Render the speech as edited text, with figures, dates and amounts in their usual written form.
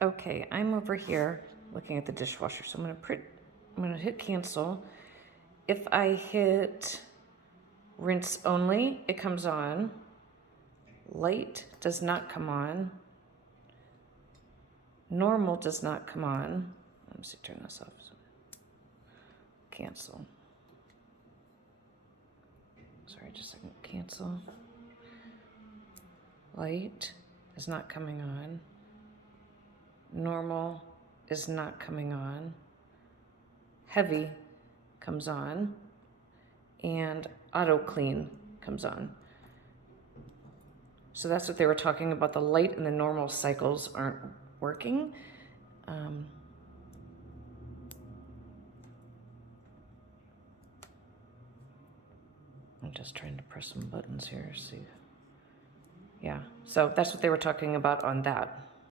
Okay, I'm over here looking at the dishwasher. So I'm gonna hit cancel. If I hit rinse only, it comes on. Light does not come on. Normal does not come on. Let me see, turn this off. Cancel. Sorry, just a second. Cancel. Light is not coming on. Normal is not coming on. Heavy comes on. And auto clean comes on. So that's what they were talking about. The light and the normal cycles aren't working. I'm just trying to press some buttons here. See. Yeah, so that's what they were talking about on that.